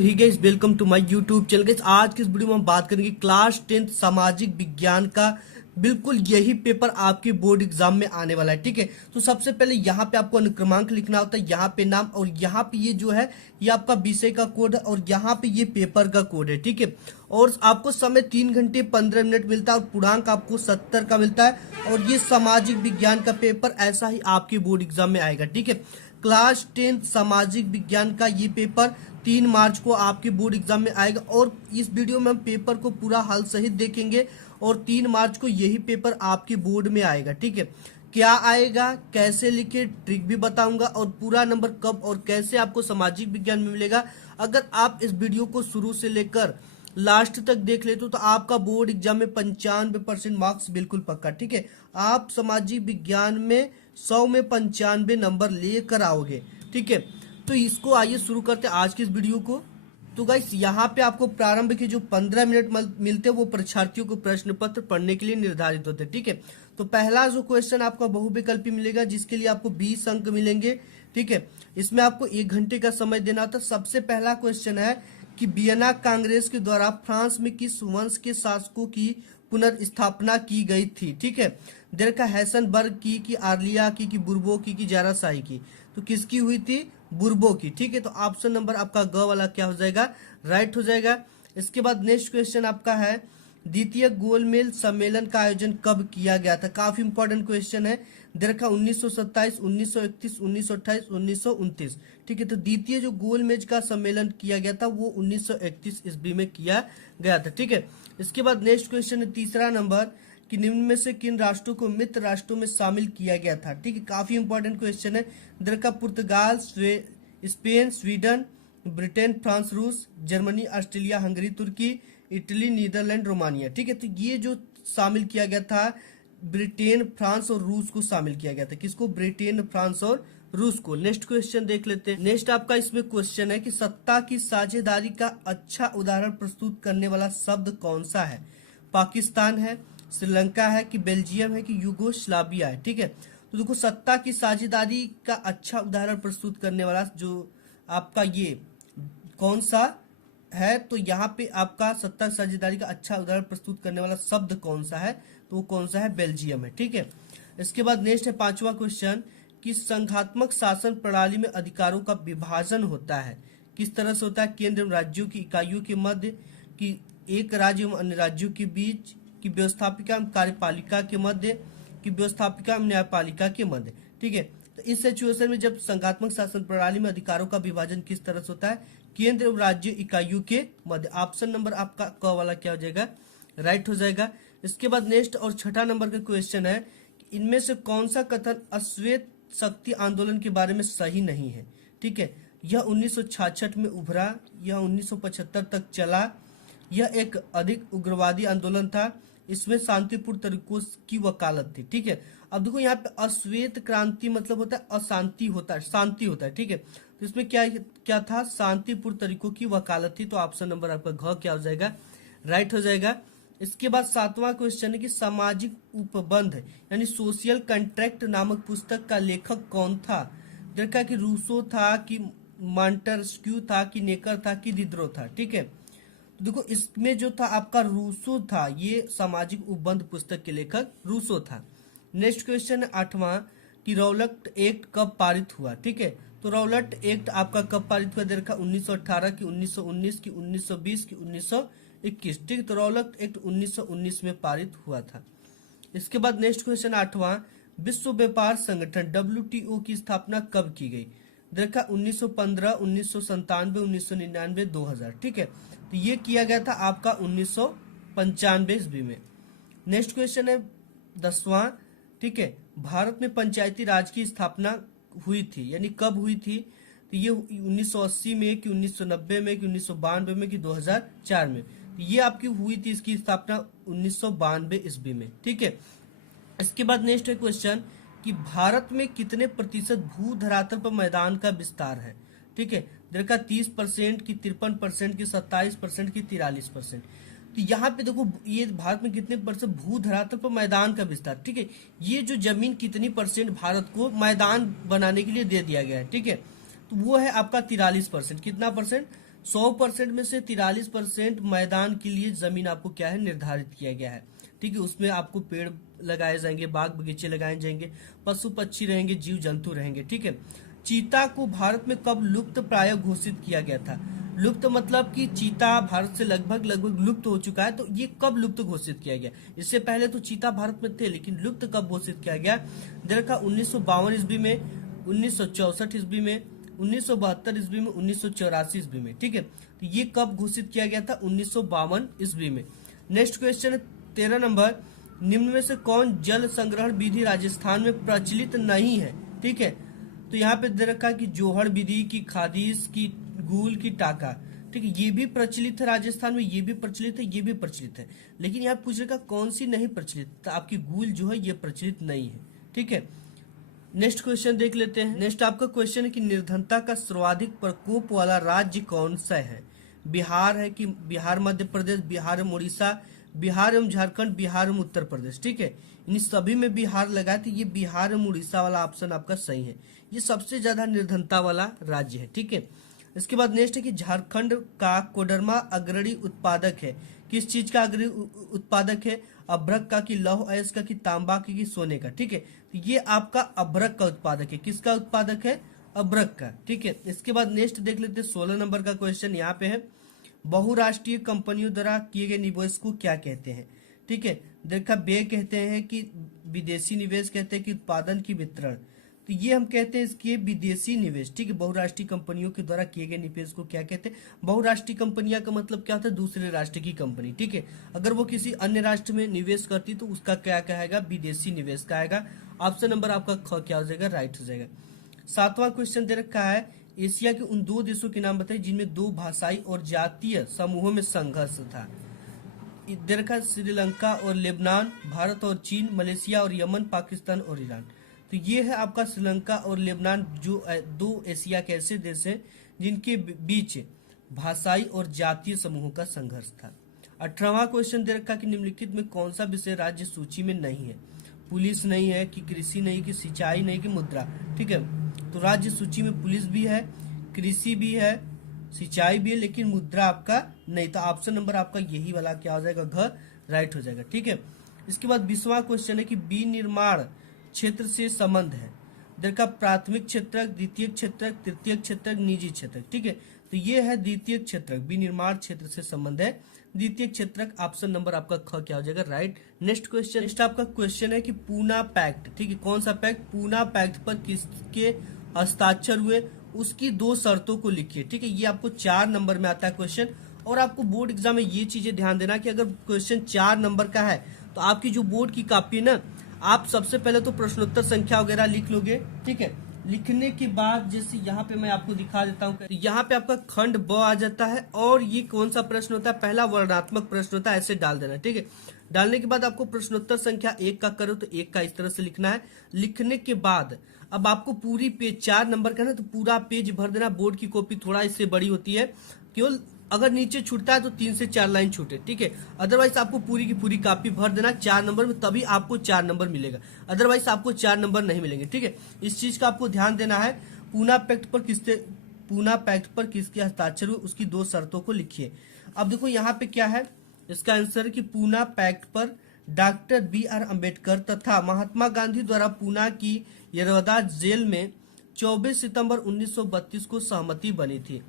He guys welcome to my YouTube channel. Guys आज की इस वीडियो में हम बात करेंगे क्लास 10th सामाजिक विज्ञान का। बिल्कुल यही पेपर आपके बोर्ड एग्जाम में आने वाला है। ठीक है, तो सबसे पहले यहाँ पे आपको अनुक्रमांक लिखना होता है, यहाँ पे नाम, और यहाँ पे ये जो है ये आपका विषय का कोड है और यहाँ पे ये पेपर का कोड है। ठीक है, और आपको समय 3 घंटे 15 मिनट मिलता है और पूर्णांक आपको 70 का मिलता है। और ये सामाजिक विज्ञान का पेपर ऐसा ही आपके बोर्ड एग्जाम में आएगा। ठीक है, क्लास 10th सामाजिक विज्ञान का ये पेपर 3 मार्च को आपके बोर्ड एग्जाम में आएगा। और इस वीडियो में हम पेपर को पूरा हल सहित देखेंगे और 3 मार्च को यही पेपर आपके बोर्ड में आएगा। ठीक है, क्या आएगा, कैसे लिखे, ट्रिक भी बताऊंगा और पूरा नंबर कब और कैसे आपको सामाजिक विज्ञान में मिलेगा। अगर आप इस वीडियो को शुरू से लेकर लास्ट तक देख लेते हो तो आपका बोर्ड एग्जाम में 95% मार्क्स बिल्कुल पक्का। ठीक है, आप सामाजिक विज्ञान में 100 में 95 नंबर लेकर आओगे। ठीक है, तो इसको आइए शुरू करते हैं आज की इस वीडियो को। तो गाइस यहाँ पे आपको प्रारंभ के जो 15 मिनट मिलते हैं वो परीक्षार्थियों को प्रश्न पत्र पढ़ने के लिए निर्धारित होते हैं। ठीक है, तो पहला जो क्वेश्चन आपका बहुविकल्पी मिलेगा जिसके लिए आपको 20 अंक मिलेंगे। ठीक है, इसमें आपको 1 घंटे का समय देना होता है। सबसे पहला क्वेश्चन है कि वियना कांग्रेस के द्वारा फ्रांस में किस वंश के शासकों की पुनर्स्थापना की गई थी। ठीक है, देखा हैसनबर्ग की, कि आर्लिया की बुर्बो की जाराशाही की। तो किसकी हुई थी? बुर्बो की। ठीक है, तो ऑप्शन नंबर आपका ग वाला क्या हो जाएगा? राइट हो जाएगा। इसके बाद नेक्स्ट क्वेश्चन आपका है द्वितीय गोलमेज सम्मेलन का आयोजन कब किया गया था। काफी इंपॉर्टेंट क्वेश्चन है। देखा 1927, 1931, 1928, 1929। ठीक है, तो द्वितीय जो गोलमेज का सम्मेलन किया गया था वो 1931 ईस्वी में किया गया था। ठीक है, इसके बाद नेक्स्ट क्वेश्चन है तीसरा नंबर कि निम्न में से किन राष्ट्रों को मित्र राष्ट्रों में शामिल किया गया था। ठीक है, काफी इंपॉर्टेंट क्वेश्चन है। देखा पुर्तगाल, स्पेन, स्वीडन, ब्रिटेन, फ्रांस, रूस, जर्मनी, ऑस्ट्रेलिया, हंगरी, तुर्की, इटली, नीदरलैंड, रोमानिया। ठीक है, तो ये जो शामिल किया गया था ब्रिटेन, फ्रांस और रूस को शामिल किया गया था। किसको? ब्रिटेन, फ्रांस और रूस को। नेक्स्ट क्वेश्चन देख लेते हैं। नेक्स्ट आपका इसमें क्वेश्चन है कि सत्ता की साझेदारी का अच्छा उदाहरण प्रस्तुत करने वाला शब्द कौन सा है। पाकिस्तान है, श्रीलंका है, कि बेल्जियम है, कि यूगोस्लाविया है। ठीक है, तो देखो सत्ता की साझेदारी का अच्छा उदाहरण प्रस्तुत करने वाला जो आपका ये कौन सा है, तो यहाँ पे आपका सत्ता साझेदारी का अच्छा उदाहरण प्रस्तुत करने वाला शब्द कौन सा है, तो वो कौन सा है? बेल्जियम है। ठीक है, इसके बाद नेक्स्ट है 5वां क्वेश्चन कि संघात्मक शासन प्रणाली में अधिकारों का विभाजन होता है किस तरह से होता है? केंद्र एवं राज्यों की इकाइयों के मध्य, कि एक राज्य एवं अन्य राज्यों के बीच, कि व्यवस्थापिका एवं कार्यपालिका के मध्य, कि व्यवस्थापिका एवं न्यायपालिका के मध्य। ठीक है, तो इस सिचुएशन में जब संघात्मक शासन प्रणाली में अधिकारों का विभाजन किस तरह से होता है? केंद्र एवं राज्य इकाइयों के मध्य। ऑप्शन नंबर आपका क वाला क्या हो जाएगा? राइट हो जाएगा। इसके बाद नेक्स्ट और 6ठा नंबर का क्वेश्चन है कि इनमें से कौन सा कथन अश्वेत शक्ति आंदोलन के बारे में सही नहीं है। ठीक है, यह 1966 में उभरा, यह 1975 तक चला, यह एक अधिक उग्रवादी आंदोलन था, इसमें शांतिपूर्ण तरीकों की वकालत थी। ठीक है, अब देखो यहाँ पे अश्वेत क्रांति मतलब होता है अशांति होता है, शांति होता है। ठीक है, तो इसमें क्या क्या था? शांतिपूर्ण तरीकों की वकालत थी। तो ऑप्शन नंबर आपका घ क्या हो जाएगा? राइट हो जाएगा। इसके बाद 7वां क्वेश्चन है कि सामाजिक उपबंध यानी सोशल कंट्रैक्ट नामक पुस्तक का लेखक कौन था। देखा कि रूसो था, कि मॉन्टेस्क्यू था, कि नेकर था, कि दिद्रो था। ठीक है, तो देखो इसमें जो था आपका रूसो था, ये सामाजिक उपबंध पुस्तक के लेखक रूसो था। नेक्स्ट क्वेश्चन है 8वां कि रौलट एक्ट कब पारित हुआ। ठीक है, तो रौलट एक्ट आपका कब पारित हुआ? देखा 1918 की, 1919 की, 1920 की, 1921। ठीक है, तो रौलट एक्ट 1919 में पारित हुआ था। इसके बाद नेक्स्ट क्वेश्चन 8वां विश्व व्यापार संगठन WTO की स्थापना कब की गई। देखा 1915, 1997, 1999, 2000। ठीक है, तो ये किया गया था आपका 1995 ईस्वी में। नेक्स्ट क्वेश्चन है 10वां। ठीक है, भारत में पंचायती राज की स्थापना हुई थी, यानी कब हुई थी? तो ये 1980 में, कि 1990 में, कि 1992 में, कि 2004 में। तो ये आपकी हुई थी इसकी स्थापना 1992 ईस्वी में। ठीक है, इसके बाद नेक्स्ट है क्वेश्चन कि भारत में कितने प्रतिशत भू धरातल पर मैदान का विस्तार है। ठीक है, देखा 30%, की 53%, की 27%, की 43%। तो यहाँ पे देखो ये भारत में कितने परसेंट भू धरातल पर मैदान का विस्तार। ठीक है, ये जो जमीन कितनी परसेंट भारत को मैदान बनाने के लिए दे दिया गया है। ठीक है, तो वो है आपका 43%। कितना परसेंट? 100% में से 43% मैदान के लिए जमीन आपको क्या है निर्धारित किया गया है। ठीक है, उसमें आपको पेड़ लगाए जाएंगे, बाग बगीचे लगाए जाएंगे, पशु पक्षी रहेंगे, जीव जंतु रहेंगे। ठीक है, चीता को भारत में कब लुप्त प्राय घोषित किया गया था? लुप्त मतलब कि चीता भारत से लगभग लुप्त हो चुका है, तो ये कब लुप्त घोषित किया गया? इससे पहले तो चीता भारत में थे, लेकिन लुप्त कब घोषित किया गया? देखा 1952 ईस्वी में, 1964 ईस्वी में, 1972 ईस्वी में, 1984 ईस्वी में। ठीक है, तो ये कब घोषित किया गया था? 1952 ईस्वी में। नेक्स्ट क्वेश्चन है 13 नंबर, निम्न में से कौन जल संग्रहण विधि राजस्थान में प्रचलित नहीं है? ठीक है, तो यहाँ पे दे रखा कि जोहड़ विधि की, खादिश की, गूल की, टाका। ठीक है, ये भी प्रचलित है राजस्थान में, ये भी प्रचलित है, ये भी प्रचलित है, लेकिन यहाँ पूछेगा कौन सी नहीं प्रचलित, तो आपकी गूल जो है ये प्रचलित नहीं है। ठीक है, नेक्स्ट क्वेश्चन देख लेते हैं। नेक्स्ट आपका क्वेश्चन है कि निर्धनता का सर्वाधिक प्रकोप वाला राज्य कौन सा है? बिहार है कि बिहार मध्य प्रदेश, बिहार एवं उड़ीसा, बिहार एवं झारखंड, बिहार एवं उत्तर प्रदेश। ठीक है, इन सभी में बिहार लगा, तो ये बिहार एवं उड़ीसा वाला ऑप्शन आपका सही है। ये सबसे ज्यादा निर्धनता वाला राज्य है। ठीक है, इसके बाद नेक्स्ट है कि झारखंड का कोडरमा अग्रणी उत्पादक है। किस चीज का अग्रणी उत्पादक है? अभ्रक का, कि लौह अयस्क का, कि तांबा की, कि सोने का। ठीक है, तो ये आपका अभ्रक का उत्पादक है। किसका उत्पादक है? अभ्रक का। ठीक है, इसके बाद नेक्स्ट देख लेते हैं 16 नंबर का क्वेश्चन यहाँ पे है, बहुराष्ट्रीय कंपनियों द्वारा किए गए निवेश को क्या कहते हैं? ठीक है, देखा व्यय कहते हैं, कि विदेशी निवेश कहते हैं, कि उत्पादन की वितरण, तो ये हम कहते हैं इसके विदेशी निवेश। ठीक है, बहुराष्ट्रीय कंपनियों के द्वारा किए गए निवेश को क्या कहते हैं? बहुराष्ट्रीय कंपनियां का मतलब क्या होता है? दूसरे राष्ट्र की कंपनी। ठीक है, अगर वो किसी अन्य राष्ट्र में निवेश करती तो उसका क्या कहेगा? विदेशी निवेश कहेगा। ऑप्शन नंबर आपका ख क्या हो जाएगा? राइट हो जाएगा। 7वां क्वेश्चन दे रखा है, एशिया के उन 2 देशों के नाम बताइए जिनमें 2 भाषाई और जातीय समूहों में संघर्ष था। दे रखा है श्रीलंका और लेबनान, भारत और चीन, मलेशिया और यमन, पाकिस्तान और ईरान। तो ये है आपका श्रीलंका और लेबनान, जो 2 एशिया के ऐसे देश हैं जिनके बीच भाषाई और जातीय समूहों का संघर्ष था। 18वां क्वेश्चन दे रखा कि निम्नलिखित में कौन सा विषय राज्य सूची में नहीं है? पुलिस नहीं है, कि कृषि नहीं, कि सिंचाई नहीं, कि मुद्रा। ठीक है, तो राज्य सूची में पुलिस भी है, कृषि भी है, सिंचाई भी है, लेकिन मुद्रा आपका नहीं। तो ऑप्शन नंबर आपका यही वाला क्या हो जाएगा? घ राइट हो जाएगा। ठीक है, इसके बाद 20वां क्वेश्चन है कि विनिर्माण क्षेत्र से संबंध है। देखा प्राथमिक क्षेत्रक, द्वितीय क्षेत्रक, तृतीय क्षेत्रक, निजी क्षेत्रक। ठीक है, तो ये है द्वितीय क्षेत्रक, विनिर्माण क्षेत्र से संबंध है द्वितीय क्षेत्रक। ऑप्शन नंबर आपका ख क्या हो जाएगा? राइट। नेक्स्ट क्वेश्चन, नेक्स्ट आपका क्वेश्चन है कि पूना पैक्ट, ठीक है, कौन सा पैक्ट? पूना पैक्ट पर किसके हस्ताक्षर हुए, उसकी 2 शर्तों को लिखिए। ठीक है, ये आपको 4 नंबर में आता है क्वेश्चन। और आपको बोर्ड एग्जाम में ये चीजें ध्यान देना कि अगर क्वेश्चन 4 नंबर का है तो आपकी जो बोर्ड की कॉपी है ना, आप सबसे पहले तो प्रश्नोत्तर संख्या वगैरह लिख लोगे। ठीक है, लिखने के बाद जैसे यहाँ पे मैं आपको दिखा देता हूँ, यहाँ पे आपका खंड ब आ जाता है, और ये कौन सा प्रश्न होता है? पहला वर्णात्मक प्रश्न होता है, ऐसे डाल देना। ठीक है, डालने के बाद आपको प्रश्नोत्तर संख्या 1 का करो तो 1 का इस तरह से लिखना है। लिखने के बाद अब आपको पूरी पेज 4 नंबर का ना, तो पूरा पेज भर देना। बोर्ड की कॉपी थोड़ा इससे बड़ी होती है, केवल अगर नीचे छूटता है तो 3 से 4 लाइन छूटे। ठीक है, अदरवाइज आपको पूरी की पूरी कॉपी भर देना 4 नंबर में, तभी आपको 4 नंबर मिलेगा, अदरवाइज आपको 4 नंबर नहीं मिलेंगे। ठीक है, इस चीज का आपको ध्यान देना है। पूना पैक्ट पर किसके हस्ताक्षर हुए, उसकी 2 शर्तों को लिखिए। अब देखो यहाँ पे क्या है, इसका आंसर है कि पूना पैक्ट पर डॉक्टर BR अम्बेडकर तथा महात्मा गांधी द्वारा पूना की यरवदा जेल में 24 सितंबर 1932 को सहमति बनी थी।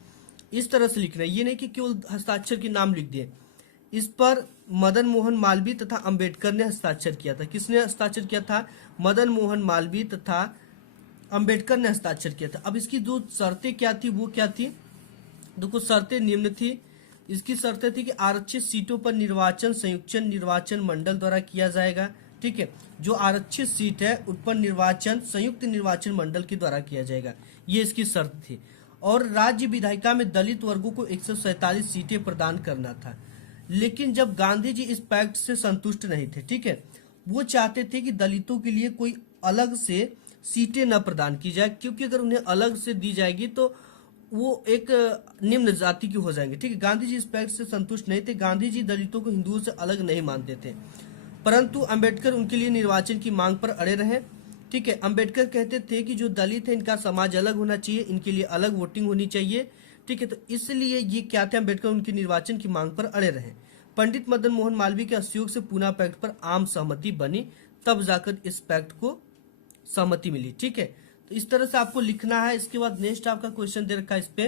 इस तरह से लिखना है, ये नहीं कि केवल हस्ताक्षर के नाम लिख दिए। इस पर मदन मोहन मालवीय तथा अंबेडकर ने हस्ताक्षर किया था। किसने हस्ताक्षर किया था? मदन मोहन मालवीय तथा अंबेडकर ने हस्ताक्षर किया था। अब इसकी 2 शर्तें क्या थी, वो क्या थी? देखो शर्तें निम्न थी। इसकी शर्तें थी कि आरक्षित सीटों पर निर्वाचन संयुक्त निर्वाचन मंडल द्वारा किया जाएगा। ठीक है, जो आरक्षित सीट है उन पर निर्वाचन संयुक्त निर्वाचन मंडल के द्वारा किया जाएगा, ये इसकी शर्त थी। और राज्य विधायिका में दलित वर्गों को 147 सीटें प्रदान करना था। लेकिन जब गांधी जी इस पैक्ट से संतुष्ट नहीं थे, ठीक है, वो चाहते थे कि दलितों के लिए कोई अलग से सीटें न प्रदान की जाए, क्योंकि अगर उन्हें अलग से दी जाएगी तो वो एक निम्न जाति की हो जाएंगे। ठीक है, गांधी जी इस पैक्ट से संतुष्ट नहीं थे। गांधी जी दलितों को हिंदुओं से अलग नहीं मानते थे, परंतु अंबेडकर उनके लिए निर्वाचन की मांग पर अड़े रहे। ठीक है, अंबेडकर कहते थे कि जो दलित है इनका समाज अलग होना चाहिए, इनके लिए अलग वोटिंग होनी चाहिए। ठीक है, तो इसलिए ये क्या थे, अम्बेडकर उनकी निर्वाचन की मांग पर अड़े रहे। पंडित मदन मोहन मालवीय के सहयोग से पूना पैक्ट पर आम सहमति बनी, तब जाकर इस पैक्ट को सहमति मिली। ठीक है, तो इस तरह से आपको लिखना है। इसके बाद नेक्स्ट आपका क्वेश्चन दे रखा है इस पे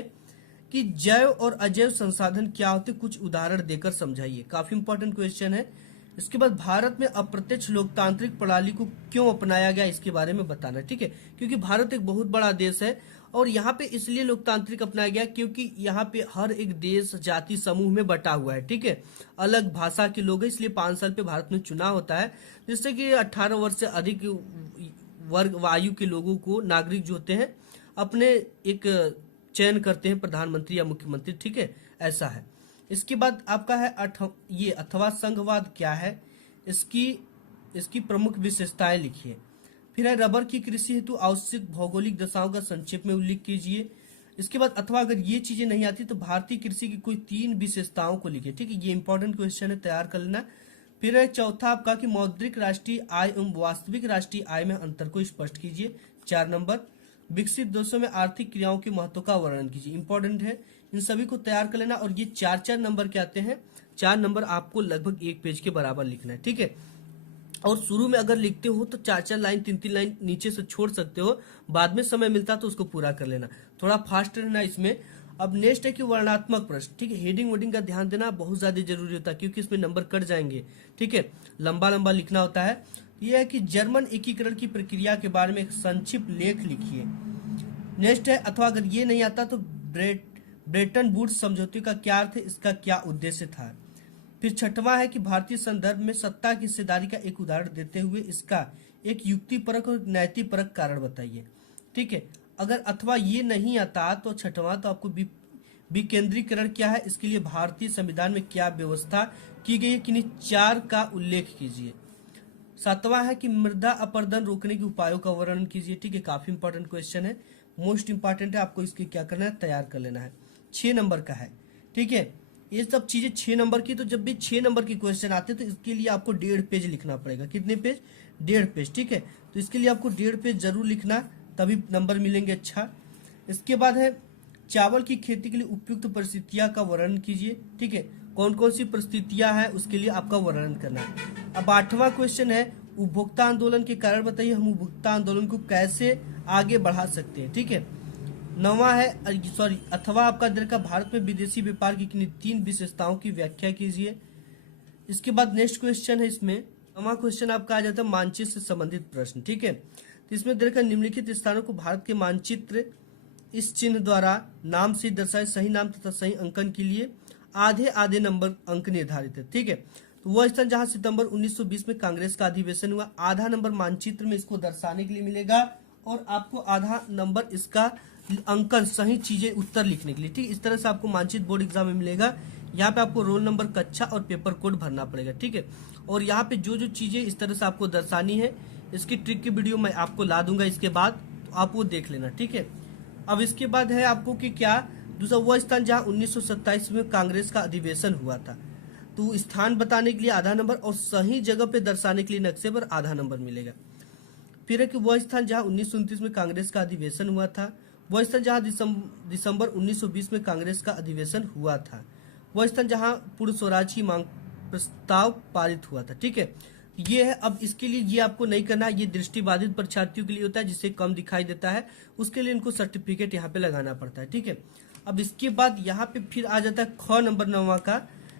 कि जैव और अजैव संसाधन क्या होते, कुछ उदाहरण देकर समझाइए। काफी इंपॉर्टेंट क्वेश्चन है। इसके बाद भारत में अप्रत्यक्ष लोकतांत्रिक प्रणाली को क्यों अपनाया गया, इसके बारे में बताना। ठीक है, क्योंकि भारत एक बहुत बड़ा देश है और यहाँ पे इसलिए लोकतांत्रिक अपनाया गया क्योंकि यहाँ पे हर एक देश जाति समूह में बटा हुआ है। ठीक है, अलग भाषा के लोग हैं, इसलिए 5 साल पे भारत में चुनाव होता है, जिससे कि 18 वर्ष से अधिक वर्ग आयु के लोगों को, नागरिक जो होते हैं, अपने एक चयन करते हैं प्रधानमंत्री या मुख्यमंत्री। ठीक है, ऐसा है। इसके बाद आपका है ये अथवा संघवाद क्या है, इसकी प्रमुख विशेषताएं लिखिए। फिर है रबर की कृषि हेतु आवश्यक भौगोलिक दशाओं का संक्षेप में उल्लेख कीजिए। इसके बाद अथवा अगर ये चीजें नहीं आती तो भारतीय कृषि की कोई 3 विशेषताओं को लिखिए। ठीक है, ये इंपॉर्टेंट क्वेश्चन है, तैयार कर लेना। फिर है चौथा आपका कि मौद्रिक राष्ट्रीय आय एवं वास्तविक राष्ट्रीय आय में अंतर को स्पष्ट कीजिए। 4 नंबर विकसित देशों में आर्थिक क्रियाओं के महत्व का वर्णन कीजिए। इंपॉर्टेंट है, इन सभी को तैयार कर लेना। और ये 4-4 नंबर के आते हैं, 4 नंबर आपको लगभग 1 पेज के बराबर लिखना है। ठीक है, और शुरू में अगर लिखते हो तो 4-4 लाइन, 3-3 लाइन नीचे से छोड़ सकते हो, बाद में समय मिलता तो उसको पूरा कर लेना, थोड़ा फास्ट रहना इसमें। अब नेक्स्ट है कि वर्णात्मक प्रश्न। ठीक है, हेडिंग वेडिंग का ध्यान देना बहुत ज्यादा जरूरी होता है क्योंकि इसमें नंबर कट जाएंगे। ठीक है, लंबा लंबा लिखना होता है। यह है कि जर्मन एकीकरण की प्रक्रिया के बारे में एक संक्षिप्त लेख लिखिए। नेक्स्ट है अथवा अगर ये नहीं आता तो ब्रेटन वुड्स समझौते का क्या अर्थ है, इसका क्या उद्देश्य था। फिर छठवां है कि भारतीय संदर्भ में सत्ता की हिस्सेदारी का एक उदाहरण देते हुए इसका एक युक्तिपरक और नैतिकपरक कारण बताइए। ठीक है, अगर अथवा ये नहीं आता तो छठवां तो आपको विकेंद्रीकरण क्या है, इसके लिए भारतीय संविधान में क्या व्यवस्था की गई है, किन्हीं 4 का उल्लेख कीजिए। 7वां है कि मृदा अपरदन रोकने के उपायों का वर्णन कीजिए। ठीक है, काफी इंपॉर्टेंट क्वेश्चन है, मोस्ट इंपॉर्टेंट है, आपको इसके क्या करना है, तैयार कर लेना है। 6 नंबर का है। ठीक है, ये सब चीजें 6 नंबर की, तो जब भी 6 नंबर की क्वेश्चन आते हैं तो इसके लिए आपको 1.5 पेज लिखना पड़ेगा। कितने पेज, 1.5 पेज। ठीक है, तो इसके लिए आपको 1.5 पेज जरूर लिखना, तभी नंबर मिलेंगे। अच्छा, इसके बाद है चावल की खेती के लिए उपयुक्त परिस्थितियां का वर्णन कीजिए। ठीक है, कौन कौन सी परिस्थितियां हैं उसके लिए आपका वर्णन करना है। अब 8वां क्वेश्चन है उपभोक्ता आंदोलन के कारण बताइए, हम उपभोक्ता आंदोलन को कैसे आगे बढ़ा सकते हैं। ठीक है, 9वां है अथवा आपका दर का भारत में विदेशी व्यापार की किन्हीं 3 विशेषताओं की व्याख्या कीजिए। इसके बाद नेक्स्ट क्वेश्चन है, इसमें 9वां क्वेश्चन आपका आ जाता है मानचित्र से संबंधित प्रश्न। ठीक है, तो इसमें दर का निम्नलिखित स्थानों को भारत के मानचित्र इस चिन्ह द्वारा नाम से दर्शाए, सही नाम तथा सही अंकन के लिए आधे आधे नंबर अंक निर्धारित है। ठीक है, तो वह स्थान जहां सितंबर 1920 में कांग्रेस का अधिवेशन हुआ, आधा नंबर मानचित्र में इसको दर्शाने के लिए मिलेगा और आपको आधा नंबर इसका अंकन, सही चीजें उत्तर लिखने के लिए। ठीक, इस तरह से आपको मानचित्र बोर्ड एग्जाम में मिलेगा। यहाँ पे आपको रोल नंबर, कक्षा और पेपर कोड भरना पड़ेगा। ठीक है, और यहाँ पे जो जो चीजें इस तरह से आपको दर्शानी है, इसकी ट्रिक की वीडियो मैं आपको ला दूंगा इसके बाद, तो आप वो देख लेना। ठीक है, अब इसके बाद है आपको कि क्या दूसरा वह स्थान जहाँ 1927 में कांग्रेस का अधिवेशन हुआ था, तो स्थान बताने के लिए आधा नंबर और सही जगह पे दर्शाने के लिए नक्शे पर आधा नंबर मिलेगा। फिर है कि वह स्थान जहाँ 1929 में कांग्रेस का अधिवेशन हुआ था, वह स्थान जहाँ दिसंबर 1920 में कांग्रेस का अधिवेशन हुआ था, वह स्थान जहाँ पूर्ण स्वराज की मांग प्रस्ताव पारित हुआ था। ठीक है, ये है। अब इसके लिए ये आपको नहीं करना, ये दृष्टिबाधित परीक्षार्थियों के लिए होता है जिससे कम दिखाई देता है, उसके लिए इनको सर्टिफिकेट यहाँ पे लगाना पड़ता है। ठीक है, अब इसके बाद यहाँ पे फिर आ जाता है ख नंबर 9वां का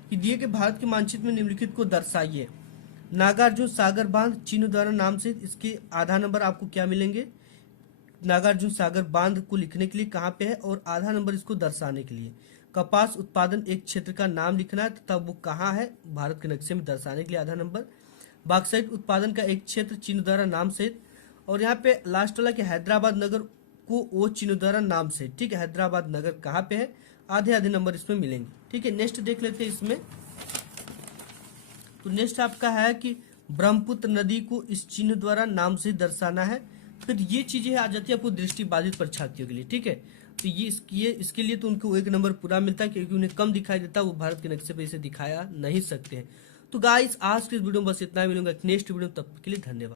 कि दिए के भारत के मानचित्र में निम्नलिखित को दर्शाइए। नागार्जुन सागर बांध चिन्ह द्वारा नाम से, इसके आधा नंबर आपको क्या मिलेंगे, नागार्जुन सागर बांध को लिखने के लिए कहाँ पे है और आधा नंबर इसको दर्शाने के लिए। कपास उत्पादन एक क्षेत्र का नाम लिखना है तथा वो कहाँ है भारत के नक्शे में दर्शाने के लिए आधा नंबर। बॉक्साइट उत्पादन का एक क्षेत्र चिन्ह द्वारा नाम सहित, और यहाँ पे लास्ट वाला कि हैदराबाद नगर को वो चिन्ह द्वारा नाम से। ठीक है, हैदराबाद नगर कहाँ पे है, आधे आधे नंबर इसमें मिलेंगे। ठीक है, नेक्स्ट देख लेते हैं इसमें। तो नेक्स्ट आपका है कि ब्रह्मपुत्र नदी को इस चिन्ह द्वारा नाम से दर्शाना है। फिर ये चीजें आ जाती है आपको दृष्टिबाधित परीक्षार्थियों के लिए। ठीक है, तो ये इसके लिए तो उनको 1 नंबर पूरा मिलता है क्योंकि उन्हें कम दिखाई देता है, वो भारत के नक्शे पे इसे दिखाया नहीं सकते हैं। तो गाइस आज के इस वीडियो में बस इतना ही, मिलूंगा नेक्स्ट वीडियो, तब के लिए धन्यवाद।